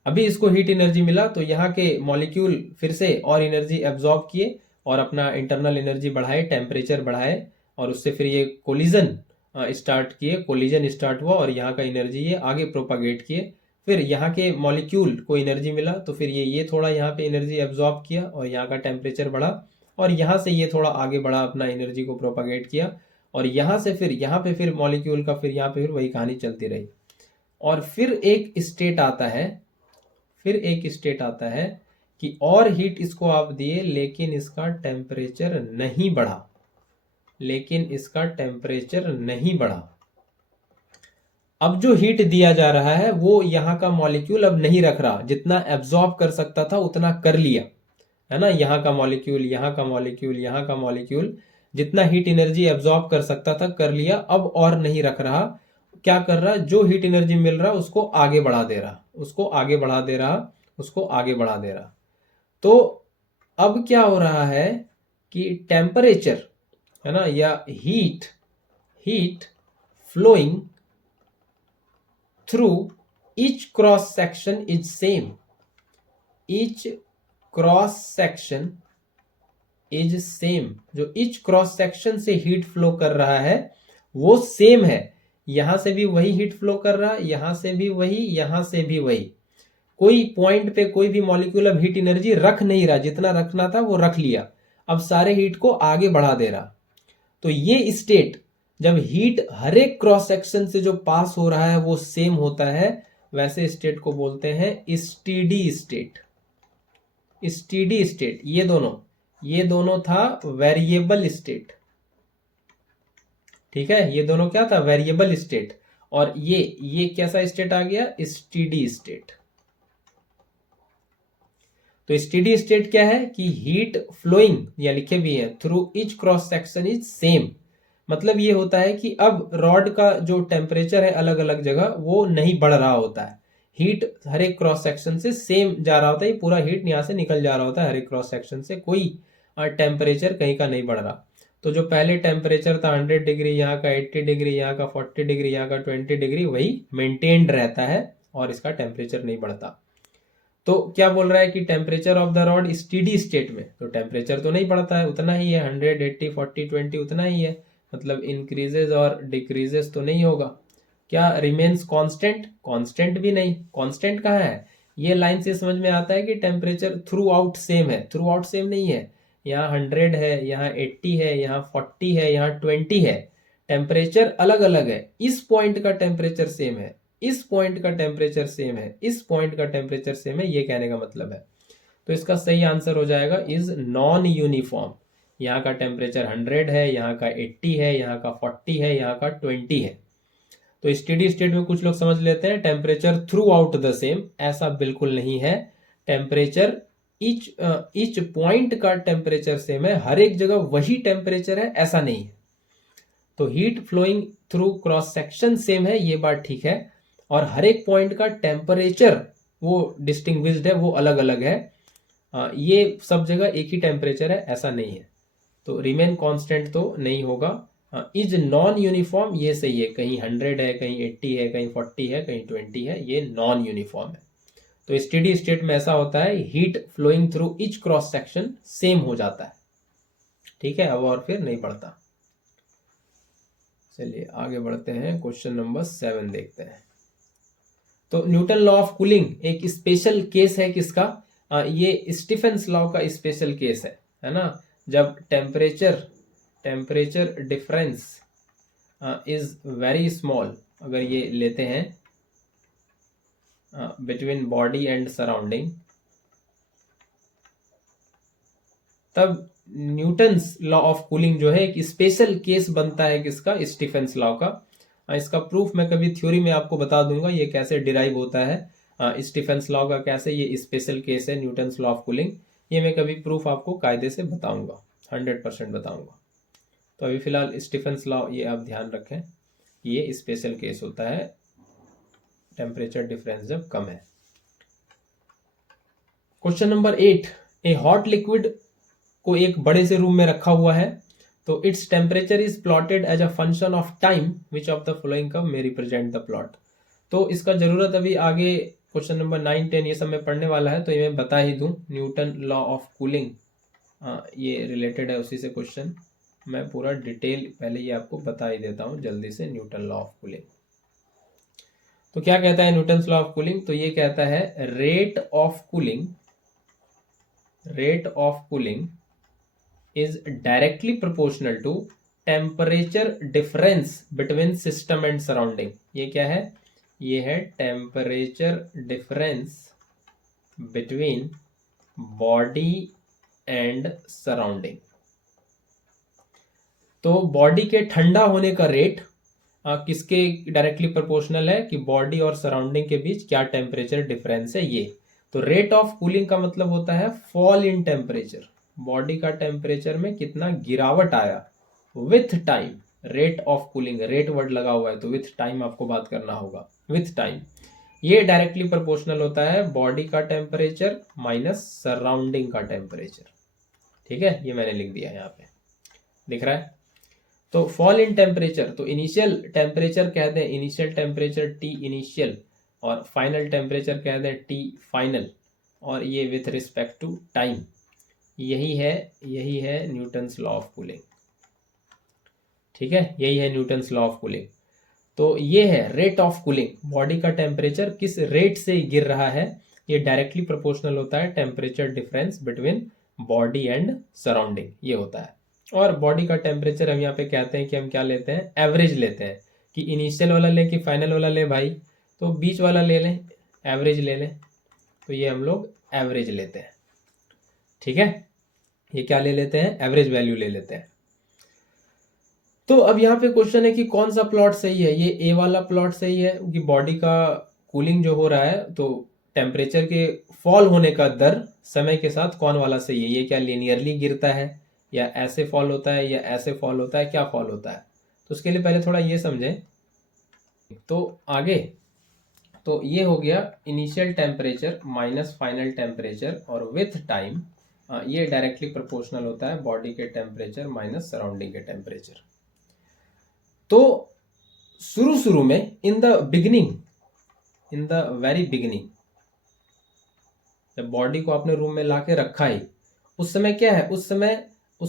अभी इसको हीट एनर्जी मिला तो यहाँ के मॉलिक्यूल फिर से और एनर्जी एब्जॉर्ब किए और अपना इंटरनल एनर्जी बढ़ाए, टेम्परेचर बढ़ाए और उससे फिर ये कोलिजन स्टार्ट किए, कोलिजन स्टार्ट हुआ और यहाँ का एनर्जी ये आगे प्रोपागेट किए। फिर यहाँ के मॉलिक्यूल को एनर्जी मिला तो फिर ये थोड़ा यहाँ पे एनर्जी एब्जॉर्ब किया और यहाँ का टेम्परेचर बढ़ा और यहाँ से ये थोड़ा आगे बढ़ा, अपना एनर्जी को प्रोपागेट किया और यहाँ से फिर यहाँ पे फिर मॉलिक्यूल का फिर यहाँ पे फिर वही कहानी चलती रही। और फिर एक स्टेट आता है कि और हीट इसको आप दिए लेकिन इसका टेम्परेचर नहीं बढ़ा, अब जो हीट दिया जा रहा है वो यहाँ का मॉलिक्यूल अब नहीं रख रहा, जितना एब्जॉर्ब कर सकता था उतना कर लिया, है ना। यहाँ का मॉलिक्यूल जितना हीट एनर्जी एब्जॉर्ब कर सकता था कर लिया, अब और नहीं रख रहा। क्या कर रहा? जो हीट एनर्जी मिल रहा उसको आगे बढ़ा दे रहा, तो अब क्या हो रहा है कि टेम्परेचर, है ना, या heat flowing through each cross section is same, जो ईच क्रॉस सेक्शन से हीट फ्लो कर रहा है वो सेम है। यहां से भी वही हीट फ्लो कर रहा है, यहां से भी वही, यहां से भी वही। कोई पॉइंट पे कोई भी मॉलिक्यूल अब हीट एनर्जी रख नहीं रहा, जितना रखना था वो रख लिया, अब सारे हीट को आगे बढ़ा दे रहा। तो ये स्टेट जब हीट हर एक क्रॉस सेक्शन से जो पास हो रहा है वो सेम होता है, वैसे स्टेट को बोलते हैं स्टेडी स्टेट। स्टेडी स्टेट ये दोनों था वेरिएबल स्टेट। ठीक है, ये दोनों क्या था, वेरिएबल स्टेट। और ये कैसा स्टेट आ गया, स्टेडी स्टेट। तो स्टेडी स्टेट क्या है कि हीट फ्लोइंग, या लिखे भी है, through each cross section is same. मतलब ये होता है कि अब रॉड का जो टेम्परेचर है अलग अलग जगह वो नहीं बढ़ रहा होता है, हीट हर एक क्रॉस सेक्शन से सेम जा रहा होता है, पूरा हीट यहाँ से निकल जा रहा होता है हर एक क्रॉस सेक्शन से, कोई टेम्परेचर कहीं का नहीं बढ़ रहा। तो जो पहले टेम्परेचर था 100 डिग्री, यहाँ का 80 डिग्री, यहाँ का 40 डिग्री, यहाँ का 20 डिग्री, वही मेंटेन्ड रहता है और इसका टेम्परेचर नहीं बढ़ता। तो क्या बोल रहा है कि temperature of the rod steady state में, तो टेम्परेचर तो नहीं बढ़ता है, उतना ही है, 100 80 40 20 उतना ही है, मतलब इंक्रीजेज और डिक्रीजेस तो नहीं होगा। क्या रिमेन्स कांस्टेंट, कांस्टेंट भी नहीं, कांस्टेंट कहाँ है। ये लाइन से समझ में आता है कि टेम्परेचर थ्रू आउट सेम है, थ्रू आउट सेम नहीं है, यहाँ 100 है, यहाँ 80 है, यहाँ 40 है, यहाँ 20 है, टेम्परेचर अलग अलग है, इस पॉइंट का टेम्परेचर सेम है, इस पॉइंट का टेम्परेचर सेम है, इस पॉइंट का टेम्परेचर सेम है, ये कहने का मतलब है। तो इसका सही आंसर हो जाएगा इज नॉन यूनिफॉर्म। यहाँ का टेम्परेचर 100 है, यहाँ का 80 है, यहाँ का 40 है, यहाँ का 20 है। तो स्टेडी स्टेट में कुछ लोग समझ लेते हैं temperature through out the same, ऐसा बिल्कुल नहीं है। टेम्परेचर ईच पॉइंट का टेम्परेचर सेम है, हर एक जगह वही टेम्परेचर है, ऐसा नहीं है। तो heat flowing through cross section same है, ये बात ठीक है, और हर एक पॉइंट का टेम्परेचर वो डिस्टिंग्विश्ड है, वो अलग अलग है, ये सब जगह एक ही टेम्परेचर है, ऐसा नहीं है। तो रिमेन कांस्टेंट तो नहीं होगा। इज नॉन यूनिफॉर्म, ये सही है, कहीं 100 है, कहीं 80 है, कहीं 40 है, कहीं 20 है, ये नॉन यूनिफॉर्म है। तो स्टेडी स्टेट में ऐसा होता है, heat flowing through each cross section same हो जाता है। ठीक है, अब और फिर नहीं पड़ता। चलिए आगे बढ़ते हैं, क्वेश्चन नंबर 7 देखते हैं। तो न्यूटन लॉ ऑफ कूलिंग एक स्पेशल केस है किसका, ये स्टीफेंस लॉ का स्पेशल केस है ना। जब temperature difference is very small, अगर ये लेते हैं बिटवीन बॉडी एंड सराउंडिंग, तब न्यूटन्स लॉ ऑफ कूलिंग जो है एक स्पेशल केस बनता है किसका, स्टीफेंस लॉ का। इसका प्रूफ मैं कभी थ्योरी में आपको बता दूंगा, ये कैसे डिराइव होता है स्टीफेंस लॉ का, कैसे ये स्पेशल केस है न्यूटन्स लॉ ऑफ कूलिंग, ये मैं कभी प्रूफ आपको कायदे से बताऊंगा, 100% बताऊंगा। तो अभी फिलहाल स्टीफेंस लॉ ये आप ध्यान रखें, ये स्पेशल केस होता है, टेम्परेचर डिफरेंस जब कम है। क्वेश्चन नंबर 8, ए हॉट लिक्विड को एक बड़े से रूम में रखा हुआ है, तो its temperature is plotted as a function of time, which of the following curve may represent the plot. तो इसका जरूरत अभी आगे क्वेश्चन नंबर 9 10 ये सब में पढ़ने वाला है, तो ये मैं बता ही दूं, न्यूटन लॉ ऑफ कूलिंग ये रिलेटेड है उसी से क्वेश्चन, मैं पूरा डिटेल पहले ये आपको बता ही देता हूं जल्दी से। न्यूटन लॉ ऑफ कूलिंग तो क्या कहता है, न्यूटन लॉ ऑफ कूलिंग तो ये कहता है rate of cooling is directly proportional to temperature difference between system and surrounding। ये क्या है, ये है temperature difference between body and surrounding। तो बॉडी के ठंडा होने का रेट किसके डायरेक्टली प्रोपोर्शनल है कि बॉडी और सराउंडिंग के बीच क्या टेम्परेचर डिफरेंस है ये। तो रेट ऑफ कूलिंग का मतलब होता है फॉल इन टेम्परेचर, बॉडी का टेम्परेचर में कितना गिरावट आया with time. Rate of cooling, rate word लगा हुआ है तो विथ टाइम आपको बात करना होगा, विथ टाइम। ये डायरेक्टली प्रोपोर्शनल होता है बॉडी का टेम्परेचर माइनस सराउंडिंग का टेम्परेचर। ठीक है, ये मैंने लिख दिया यहाँ पे, दिख रहा है। तो फॉल इन टेम्परेचर, तो इनिशियल टेम्परेचर कहते हैं, इनिशियल टेम्परेचर टी इनिशियल, और फाइनल टेम्परेचर कहते हैं टी फाइनल, और ये विथ रिस्पेक्ट टू टाइम। यही है न्यूटन्स लॉ ऑफ कूलिंग। ठीक है, यही है न्यूटन्स लॉ ऑफ कूलिंग। तो ये है रेट ऑफ कूलिंग, बॉडी का टेम्परेचर किस रेट से गिर रहा है, ये डायरेक्टली प्रोपोर्शनल होता है temperature difference between body and surrounding, ये होता है। और बॉडी का टेम्परेचर हम यहाँ पे कहते हैं कि हम क्या लेते हैं, एवरेज लेते हैं, कि इनिशियल वाला ले कि फाइनल वाला ले भाई, तो बीच वाला ले लें, एवरेज ले लें, तो ये हम लोग एवरेज लेते हैं। ठीक है, ये क्या ले लेते हैं, एवरेज वैल्यू ले लेते हैं। तो अब यहाँ पे क्वेश्चन है कि कौन सा प्लॉट सही है, ये ए वाला प्लॉट सही है कि बॉडी का कूलिंग जो हो रहा है तो टेम्परेचर के फॉल होने का दर समय के साथ कौन वाला सही है, ये क्या लीनियरली गिरता है या ऐसे फॉल होता है या ऐसे फॉल होता है, क्या फॉल होता है। तो उसके लिए पहले थोड़ा ये समझें। तो आगे तो ये हो गया initial temperature minus final temperature और विथ टाइम ये डायरेक्टली प्रोपोर्शनल होता है बॉडी के टेम्परेचर माइनस सराउंडिंग के टेम्परेचर। तो शुरू शुरू में इन द वेरी बिगिनिंग जब बॉडी को आपने रूम में लाके रखा ही, उस समय क्या है, उस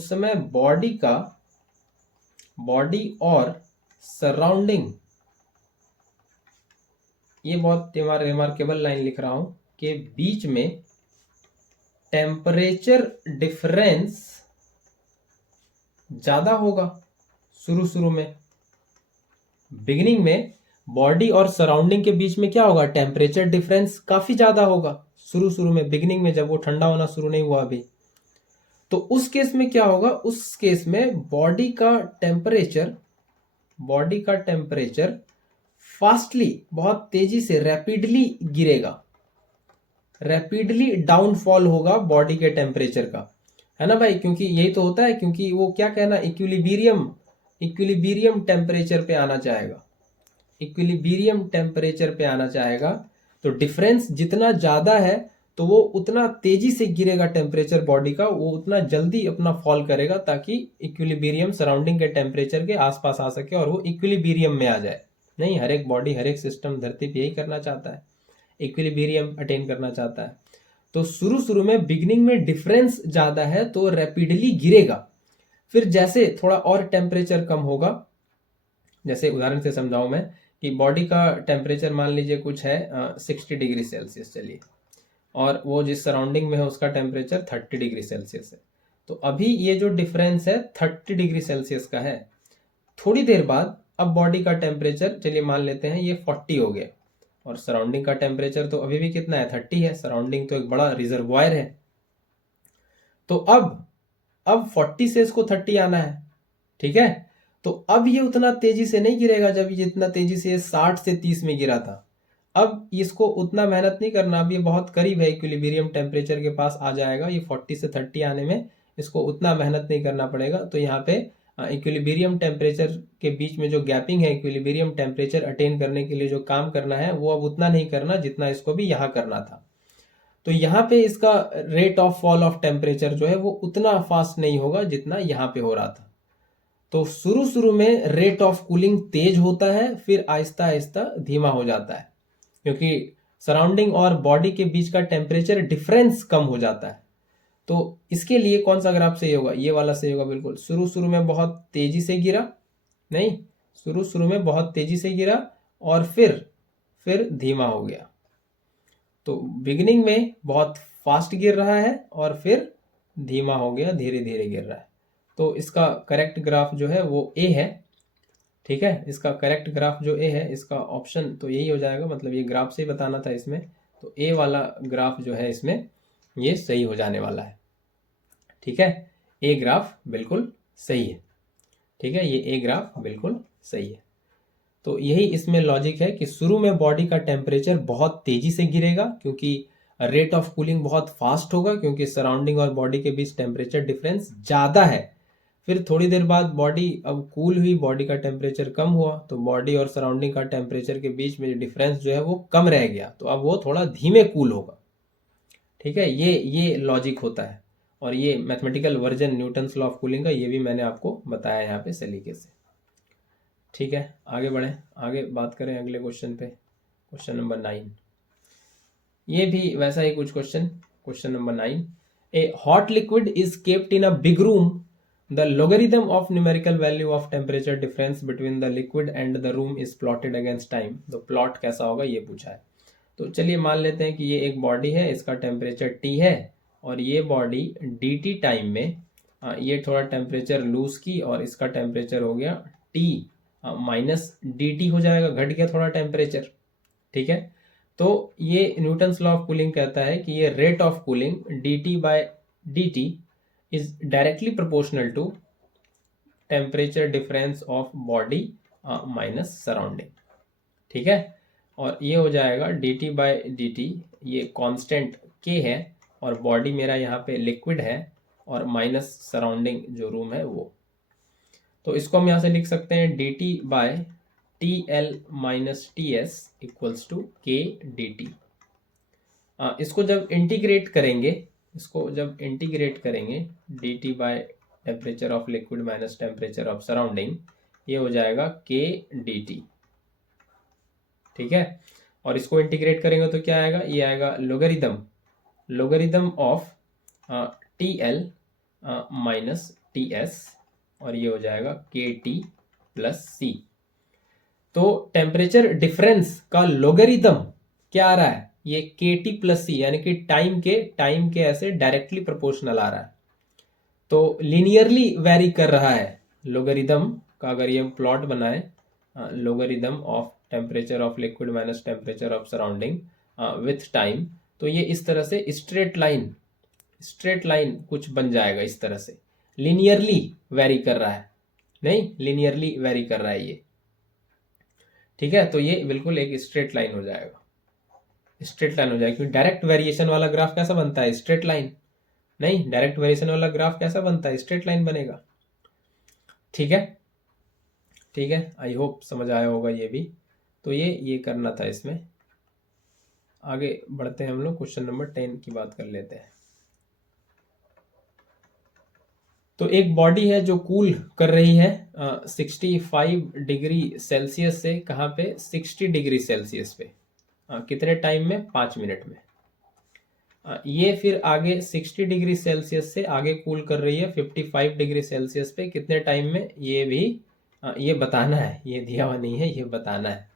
समय बॉडी और सराउंडिंग, ये बहुत रिमार्केबल लाइन लिख रहा हूं, के बीच में टेम्परेचर डिफरेंस ज्यादा होगा। शुरू में बिगिनिंग में बॉडी और सराउंडिंग के बीच में क्या होगा, टेम्परेचर डिफरेंस काफी ज्यादा होगा शुरू में, बिगिनिंग में जब वो ठंडा होना शुरू नहीं हुआ अभी। तो उस केस में क्या होगा, उस केस में बॉडी का टेम्परेचर फास्टली, बहुत तेजी से, रैपिडली गिरेगा, रैपिडली डाउनफॉल होगा बॉडी के टेम्परेचर का, है ना भाई, क्योंकि यही तो होता है, क्योंकि वो क्या कहना, इक्विलिब्रियम टेम्परेचर पे आना चाहेगा, इक्विलिब्रियम टेम्परेचर पे आना चाहेगा। तो डिफरेंस जितना ज्यादा है तो वो उतना तेजी से गिरेगा टेम्परेचर बॉडी का, वो उतना जल्दी अपना फॉल करेगा ताकि इक्विलिब्रियम सराउंडिंग के टेम्परेचर के आसपास आ सके और वो इक्विलिब्रियम में आ जाए। नहीं, हर एक बॉडी, हर एक सिस्टम धरती पे यही करना चाहता है, इक्विलिब्रियम अटेन करना चाहता है। तो शुरू में बिगिनिंग में डिफरेंस ज्यादा है तो रैपिडली गिरेगा, फिर जैसे थोड़ा और टेम्परेचर कम होगा, जैसे उदाहरण से समझाऊं मैं कि बॉडी का टेम्परेचर मान लीजिए कुछ है 60 डिग्री सेल्सियस, चलिए, और वो जिस सराउंडिंग में है उसका टेम्परेचर 30 डिग्री सेल्सियस है। तो अभी ये जो डिफरेंस है 30 डिग्री सेल्सियस का है। थोड़ी देर बाद अब बॉडी का टेम्परेचर चलिए मान लेते हैं ये 40 हो गया, और सराउंडिंग का टेम्परेचर तो अभी भी कितना है, 30 है। सराउंडिंग तो एक बड़ा रिजर्वायर है। तो अब 40 से इसको 30 आना है, ठीक है। तो अब ये उतना तेजी से नहीं गिरेगा जब ये इतना तेजी से 60 से 30 में गिरा था। अब इसको उतना मेहनत नहीं करना, अब ये बहुत करीब है, इक्विलिब्रियम टेम्परेचर के पास आ जाएगा। ये 40 से 30 आने में इसको उतना मेहनत नहीं करना पड़ेगा। तो यहाँ पे इक्विलिब्रियम टेम्परेचर के बीच में जो गैपिंग है, इक्विलिब्रियम टेम्परेचर अटेन करने के लिए जो काम करना है वो अब उतना नहीं करना जितना इसको भी यहाँ करना था। तो यहाँ पे इसका rate of fall of temperature जो है वो उतना फास्ट नहीं होगा जितना यहाँ पे हो रहा था। तो शुरू में रेट ऑफ कूलिंग तेज होता है, फिर आहिस्ता आहिस्ता धीमा हो जाता है, क्योंकि सराउंडिंग और बॉडी के बीच का टेम्परेचर डिफरेंस कम हो जाता है। तो इसके लिए कौन सा ग्राफ सही होगा, ये वाला सही होगा बिल्कुल। शुरू में बहुत तेजी से गिरा, नहीं, शुरू में बहुत तेजी से गिरा और फिर धीमा हो गया। तो बिगिनिंग में बहुत फास्ट गिर रहा है और फिर धीमा हो गया, धीरे धीरे गिर रहा है। तो इसका करेक्ट ग्राफ जो है वो ए है, ठीक है। इसका करेक्ट ग्राफ जो ए है, इसका ऑप्शन तो यही हो जाएगा, मतलब ये ग्राफ से ही बताना था इसमें, तो ए वाला ग्राफ जो है इसमें ये सही हो जाने वाला है, ठीक है। ए ग्राफ बिल्कुल सही है, ठीक है, ये ए ग्राफ बिल्कुल सही है। तो यही इसमें लॉजिक है कि शुरू में बॉडी का टेम्परेचर बहुत तेजी से गिरेगा क्योंकि रेट ऑफ कूलिंग बहुत फास्ट होगा, क्योंकि सराउंडिंग और बॉडी के बीच टेम्परेचर डिफरेंस ज़्यादा है। फिर थोड़ी देर बाद बॉडी अब कूल हुई, बॉडी का टेम्परेचर कम हुआ, तो बॉडी और सराउंडिंग का टेम्परेचर के बीच में डिफरेंस जो है वो कम रह गया, तो अब वो थोड़ा धीमे कूल होगा, ठीक है। ये लॉजिक होता है, और ये mathematical version Newton's law of cooling का ये भी मैंने आपको बताया यहाँ पे सलीके से, ठीक है। आगे बढ़ें, आगे बात करें अगले क्वेश्चन पे, क्वेश्चन नंबर 9। ये भी वैसा ही कुछ question number 9। A hot liquid is kept in a big room, the logarithm of numerical value of temperature difference between the liquid and the room is plotted against time। तो प्लॉट कैसा होगा ये पूछा है। तो चलिए मान लेते हैं कि ये एक बॉडी है, इसका टेम्परेचर T है, और ये बॉडी dt टाइम में ये थोड़ा टेम्परेचर लूज की और इसका टेम्परेचर हो गया T माइनस dt हो जाएगा, घट गया थोड़ा टेम्परेचर। ठीक है, तो ये न्यूटन्स लॉ ऑफ कूलिंग कहता है कि ये rate of cooling dt by dt is directly proportional to temperature difference of body minus surrounding. ठीक है, और ये हो जाएगा dt बाय dt, ये कांस्टेंट k है और बॉडी मेरा यहाँ पे लिक्विड है और माइनस सराउंडिंग जो रूम है वो। तो इसको हम यहाँ से लिख सकते हैं dt by TL minus TS equals to k dt। इसको जब इंटीग्रेट करेंगे, dt by temperature of liquid minus temperature of surrounding, ये हो जाएगा k dt। ठीक है, और इसको इंटीग्रेट करेंगे तो क्या आएगा, ये आएगा logarithm of TL minus TS और ये हो जाएगा KT प्लस C। तो टेम्परेचर डिफरेंस का लोगरिदम क्या आ रहा है, ये KT प्लस C, यानी कि टाइम के ऐसे डायरेक्टली प्रोपोर्शनल आ रहा है। तो लिनियरली वेरी कर रहा है लोगरिदम का। अगर ये हम प्लॉट बनाए, logarithm of temperature of liquid minus temperature of surrounding with time, तो ये इस तरह से स्ट्रेट लाइन कुछ बन जाएगा इस तरह से। लिनियरली वेरी कर रहा है, नहीं, लिनियरली वेरी कर रहा है ये। ठीक है, तो ये बिल्कुल एक स्ट्रेट लाइन हो जाएगा, क्योंकि डायरेक्ट वेरिएशन वाला ग्राफ कैसा बनता है, स्ट्रेट लाइन। नहीं, डायरेक्ट वेरिएशन वाला ग्राफ कैसा बनता है, स्ट्रेट लाइन बनेगा। ठीक है, आई होप समझ आया होगा ये भी। तो ये करना था इसमें। आगे बढ़ते हैं हम लोग, क्वेश्चन नंबर 10 की बात कर लेते हैं। तो एक बॉडी है जो कूल कर रही है 65 डिग्री सेल्सियस से, कहाँ पे, 60 डिग्री सेल्सियस पे। कितने टाइम में, 5 मिनट में। ये फिर आगे 60 डिग्री सेल्सियस से आगे कूल कर रही है 55 डिग्री सेल्सियस पे, कितने टाइम में, ये भी ये बताना है, ये दिया हुआ नहीं है, ये बताना है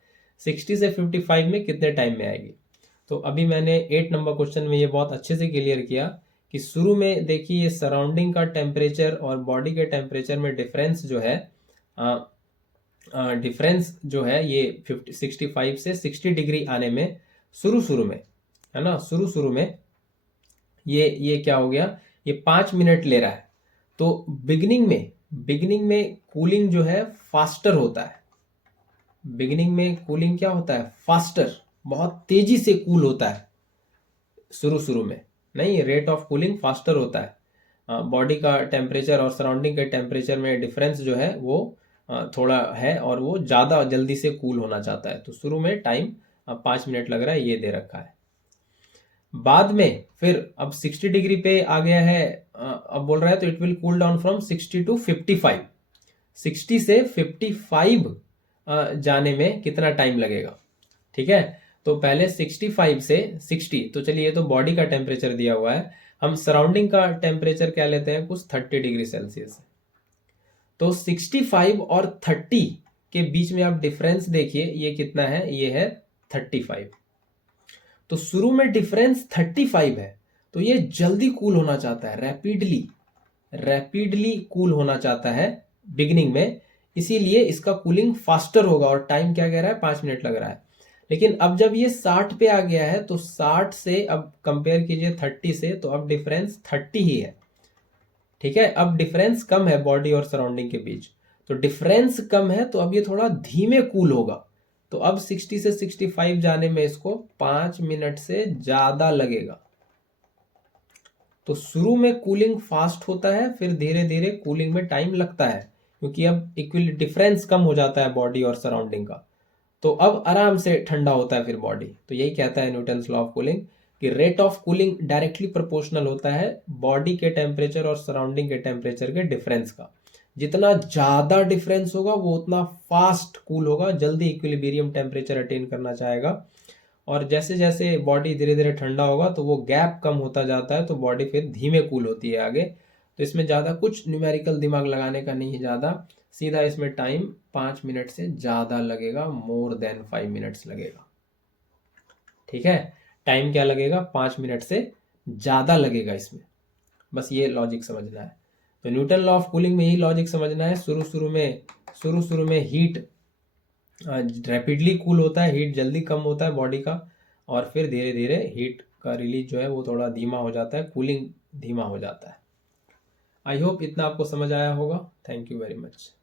60 से 55 में कितने टाइम में आएगी। तो अभी मैंने 8 नंबर क्वेश्चन में ये बहुत अच्छे से क्लियर किया कि शुरू में देखिए ये सराउंडिंग का टेम्परेचर और बॉडी के टेम्परेचर में डिफरेंस जो है, ये 65 से 60 डिग्री आने में शुरू में है ना, शुरू में ये क्या हो गया, ये 5 मिनट ले रहा है। तो बिगिनिंग में कूलिंग जो है फास्टर होता है। बिगिनिंग में कूलिंग क्या होता है, फास्टर, बहुत तेजी से कूल होता है शुरू में। नहीं, रेट ऑफ कूलिंग फास्टर होता है। बॉडी का टेम्परेचर और सराउंडिंग के टेम्परेचर में डिफरेंस जो है वो थोड़ा है और वो ज़्यादा जल्दी से कूल होना चाहता है। तो शुरू में टाइम 5 मिनट लग रहा है, ये दे रखा है। बाद में फिर अब 60 डिग्री पे आ गया है, अब बोल रहा है तो it will cool down from 60 to 55। 60 से 55 जाने में कितना टाइम लगेगा। ठीक है, तो पहले 65 से 60, तो चलिए ये तो बॉडी का टेम्परेचर दिया हुआ है, हम सराउंडिंग का टेम्परेचर क्या लेते हैं, कुछ 30 डिग्री सेल्सियस। तो 65 और 30 के बीच में आप डिफरेंस देखिए, ये कितना है, ये है 35। तो शुरू में डिफरेंस 35 है, तो ये जल्दी कूल होना चाहता है, रैपिडली कूल होना चाहता है बिगिनिंग में, इसीलिए इसका कूलिंग फास्टर होगा और टाइम क्या कह रहा है, 5 मिनट लग रहा है। लेकिन अब जब ये 60 पे आ गया है तो 60 से अब कंपेयर कीजिए 30 से, तो अब डिफरेंस 30 ही है। ठीक है, अब डिफरेंस कम है बॉडी और सराउंडिंग के बीच, तो डिफरेंस कम है तो अब ये थोड़ा धीमे कूल होगा। तो अब 60 से 65 जाने में इसको 5 मिनट से ज्यादा लगेगा। तो शुरू में कूलिंग फास्ट होता है, फिर धीरे धीरे कूलिंग में टाइम लगता है, क्योंकि अब इक्वल डिफरेंस कम हो जाता है बॉडी और सराउंडिंग का। तो अब आराम से ठंडा होता है फिर बॉडी। तो यही कहता है न्यूटन्स लॉ ऑफ कूलिंग कि rate of cooling directly proportional होता है बॉडी के टेम्परेचर और सराउंडिंग के टेम्परेचर के डिफरेंस का। जितना ज्यादा डिफरेंस होगा वो उतना फास्ट कूल होगा, जल्दी इक्विलिब्रियम टेम्परेचर अटेन करना चाहेगा। और जैसे जैसे बॉडी धीरे धीरे ठंडा होगा तो वो गैप कम होता जाता है, तो बॉडी फिर धीमे कूल होती है आगे। तो इसमें ज़्यादा कुछ न्यूमेरिकल दिमाग लगाने का नहीं है, ज़्यादा सीधा इसमें टाइम 5 मिनट से ज़्यादा लगेगा, मोर देन 5 मिनट्स लगेगा। ठीक है, टाइम क्या लगेगा, 5 मिनट से ज़्यादा लगेगा इसमें, बस ये लॉजिक समझना है। तो न्यूटन लॉ ऑफ कूलिंग में ही लॉजिक समझना है। शुरू शुरू में हीट रैपिडली कूल होता है, हीट जल्दी कम होता है बॉडी का, और फिर धीरे धीरे हीट का रिलीज जो है वो थोड़ा धीमा हो जाता है, कूलिंग धीमा हो जाता है। आई होप इतना आपको समझ आया होगा। Thank you very much.